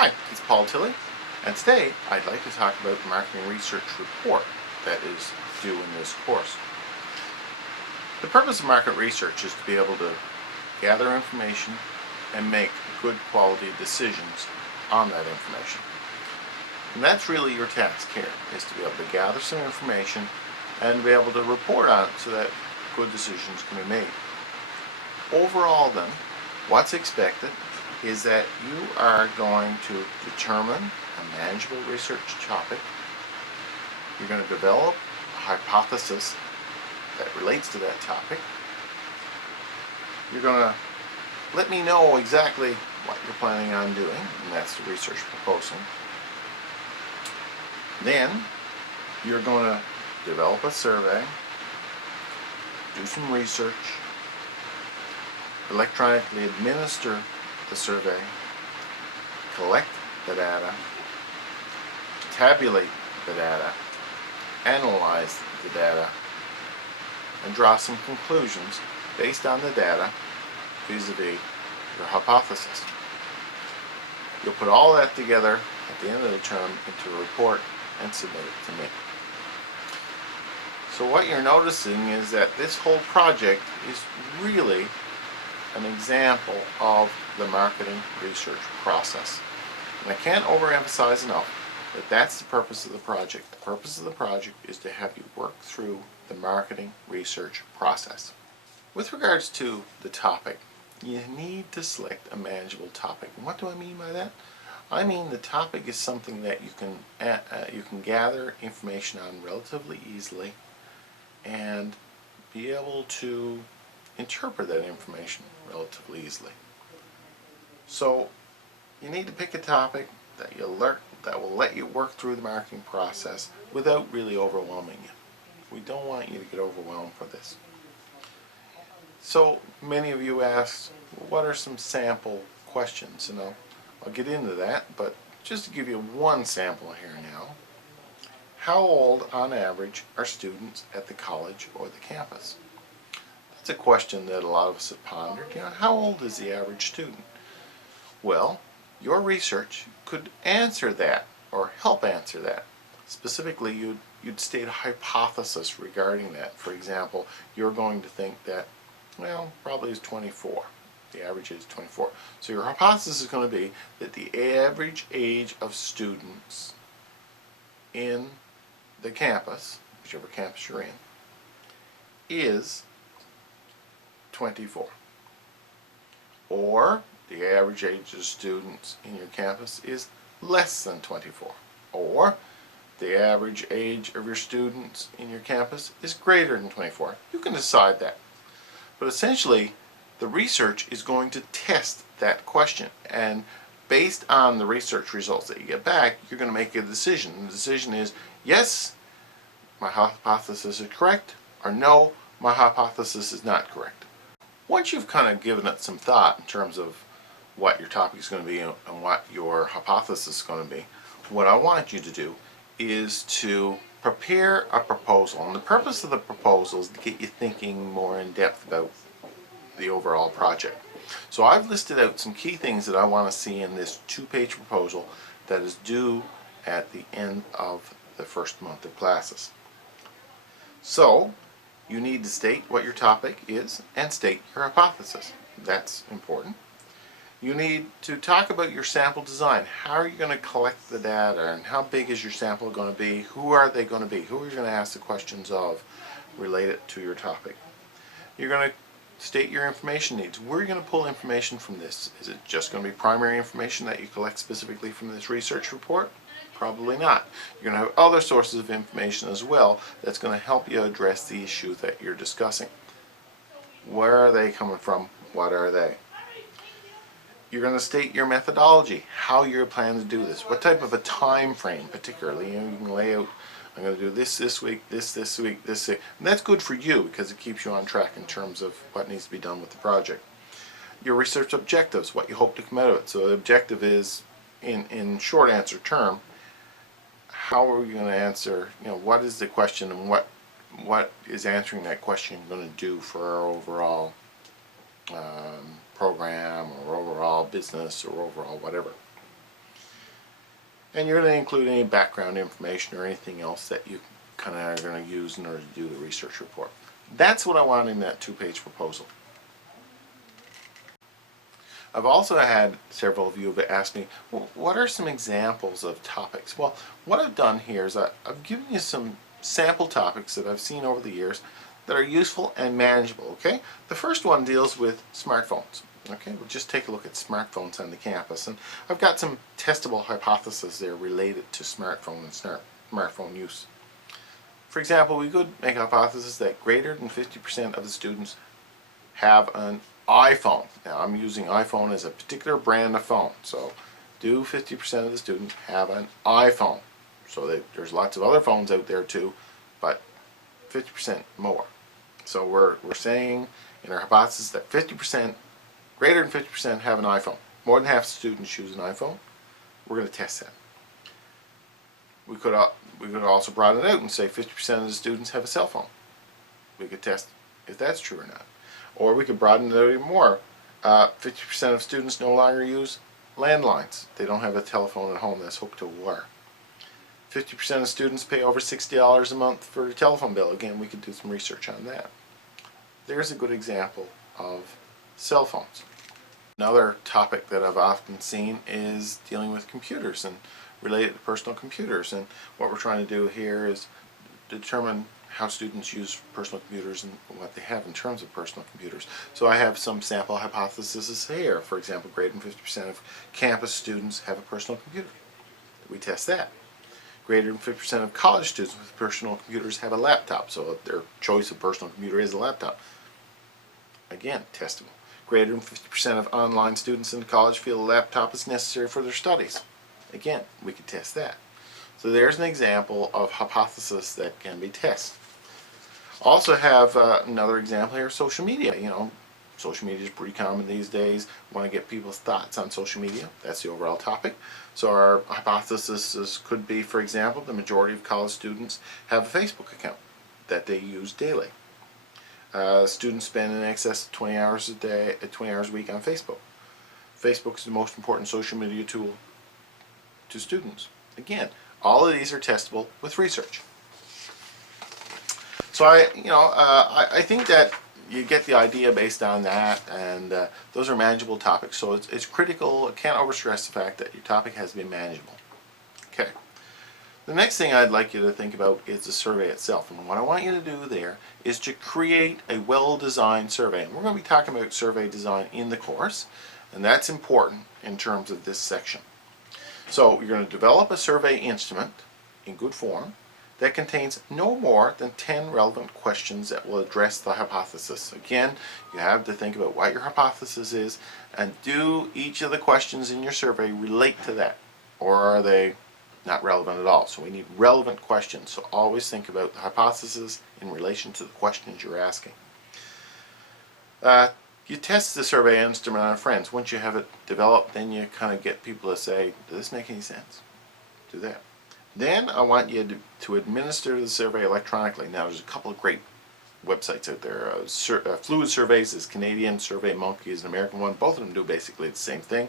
Hi, it's Paul Tilley, and today I'd like to talk about the marketing research report that is due in this course. The purpose of market research is to be able to gather information and make good quality decisions on that information. And that's really your task here, is to be able to gather some information and be able to report on it so that good decisions can be made. Overall then, what's expected is that you are going to determine a manageable research topic. You're going to develop a hypothesis that relates to that topic. You're going to let me know exactly what you're planning on doing, and that's the research proposal. Then you're going to develop a survey, do some research, electronically administer the survey, collect the data, tabulate the data, analyze the data, and draw some conclusions based on the data vis-a-vis your hypothesis. You'll put all that together at the end of the term into a report and submit it to me. So what you're noticing is that this whole project is really an example of the marketing research process. And I can't overemphasize enough that that's the purpose of the project. The purpose of the project is to have you work through the marketing research process. With regards to the topic, you need to select a manageable topic. And what do I mean by that? I mean the topic is something that you can gather information on relatively easily and be able to interpret that information relatively easily. So you need to pick a topic that will let you work through the marketing process without really overwhelming you. We don't want you to get overwhelmed for this. So many of you asked, what are some sample questions? And I'll get into that, but just to give you one sample here now. How old on average are students at the college or the campus? That's a question that a lot of us have pondered. How old is the average student? Well, your research could answer that or help answer that. Specifically, you'd state a hypothesis regarding that. For example, you're going to think that, well, probably is 24. The average age is 24. So your hypothesis is going to be that the average age of students in the campus, whichever campus you're in, is 24. Or the average age of students in your campus is less than 24. Or the average age of your students in your campus is greater than 24. You can decide that. But essentially, the research is going to test that question. And based on the research results that you get back, you're going to make a decision. And the decision is, yes, my hypothesis is correct, or no, my hypothesis is not correct. Once you've kind of given it some thought in terms of what your topic is going to be and what your hypothesis is going to be, what I want you to do is to prepare a proposal. And the purpose of the proposal is to get you thinking more in depth about the overall project. So I've listed out some key things that I want to see in this two-page proposal that is due at the end of the first month of classes. So you need to state what your topic is and state your hypothesis. That's important. You need to talk about your sample design. How are you going to collect the data, and how big is your sample going to be? Who are they going to be? Who are you going to ask the questions of related to your topic? You're going to state your information needs. Where are you going to pull information from this? Is it just going to be primary information that you collect specifically from this research report? Probably not. You're going to have other sources of information as well that's going to help you address the issue that you're discussing. Where are they coming from? What are they? You're going to state your methodology, how you're planning to do this, what type of a time frame particularly. You can lay out, I'm going to do this week, this week, this week. And that's good for you because it keeps you on track in terms of what needs to be done with the project. Your research objectives, what you hope to come out of it. So the objective is, in short answer term, how are we going to answer, what is the question, and what is answering that question going to do for our overall program or overall business or overall whatever. And you're going to include any background information or anything else that you kind of are going to use in order to do the research report. That's what I want in that 2-page proposal. I've also had several of you have asked me, well, what are some examples of topics? Well, what I've done here is I've given you some sample topics that I've seen over the years that are useful and manageable, okay? The first one deals with smartphones. Okay, we'll just take a look at smartphones on the campus, and I've got some testable hypotheses there related to smartphone and smartphone use. For example, we could make a hypothesis that greater than 50% of the students have an iPhone. Now I'm using iPhone as a particular brand of phone, so do 50% of the students have an iPhone? So there's lots of other phones out there too, but 50% more. So we're saying in our hypothesis that 50%, greater than 50% have an iPhone. More than half the students use an iPhone. We're going to test that. We could also broaden it out and say 50% of the students have a cell phone. We could test if that's true or not. Or we could broaden it out even more. 50% of students no longer use landlines. They don't have a telephone at home that's hooked to wire. 50% of students pay over $60 a month for a telephone bill. Again, we could do some research on that. There's a good example of cell phones. Another topic that I've often seen is dealing with computers and related to personal computers. And what we're trying to do here is determine how students use personal computers and what they have in terms of personal computers. So I have some sample hypotheses here. For example, greater than 50% of campus students have a personal computer. We test that. Greater than 50% of college students with personal computers have a laptop, so their choice of personal computer is a laptop. Again, testable. Greater than 50% of online students in college feel a laptop is necessary for their studies. Again, we could test that. So there's an example of hypothesis that can be tested. Also have another example here, social media. You know, social media is pretty common these days. We want to get people's thoughts on social media. That's the overall topic. So our hypothesis could be, for example, the majority of college students have a Facebook account that they use daily. Students spend in excess of 20 hours a week on Facebook. Facebook is the most important social media tool to students. Again, all of these are testable with research. So I think that you get the idea based on that, and those are manageable topics. So it's critical. I can't overstress the fact that your topic has to be manageable. Okay. The next thing I'd like you to think about is the survey itself. And what I want you to do there is to create a well-designed survey. And we're going to be talking about survey design in the course, and that's important in terms of this section. So you're going to develop a survey instrument in good form that contains no more than 10 relevant questions that will address the hypothesis. Again, you have to think about what your hypothesis is, and do each of the questions in your survey relate to that, or are they not relevant at all? So we need relevant questions. So always think about the hypothesis in relation to the questions you're asking. You test the survey instrument on friends. Once you have it developed, then you kind of get people to say, does this make any sense? Do that. Then I want you to administer the survey electronically. Now there's a couple of great websites out there. Fluid Surveys is Canadian, SurveyMonkey is an American one. Both of them do basically the same thing.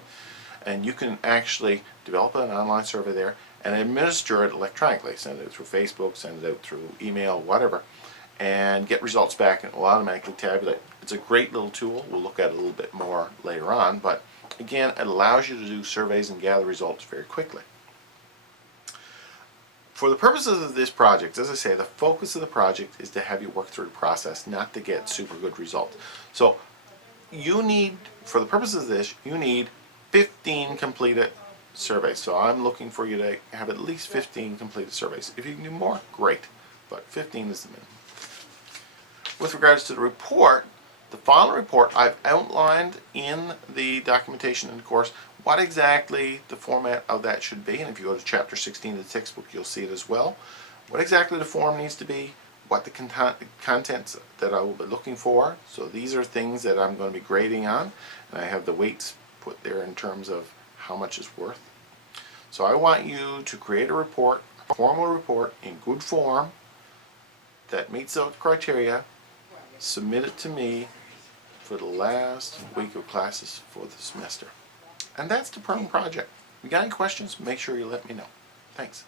And you can actually develop an online survey there and administer it electronically. Send it through Facebook, send it out through email, whatever, and get results back, and it will automatically tabulate. It's a great little tool. We'll look at it a little bit more later on, but again, it allows you to do surveys and gather results very quickly. For the purposes of this project, as I say, the focus of the project is to have you work through the process, not to get super good results. So you need, for the purposes of this, you need 15 completed surveys. So I'm looking for you to have at least 15 completed surveys. If you can do more, great, but 15 is the minimum. With regards to the report, the final report, I've outlined in the documentation in the course what exactly the format of that should be, and if you go to chapter 16 of the textbook, you'll see it as well. What exactly the form needs to be, what the contents that I will be looking for. So these are things that I'm going to be grading on, and I have the weights put there in terms of how much it's worth. So I want you to create a report, a formal report in good form that meets those criteria, submit it to me for the last week of classes for the semester. And that's the perm project. If you got any questions, make sure you let me know. Thanks.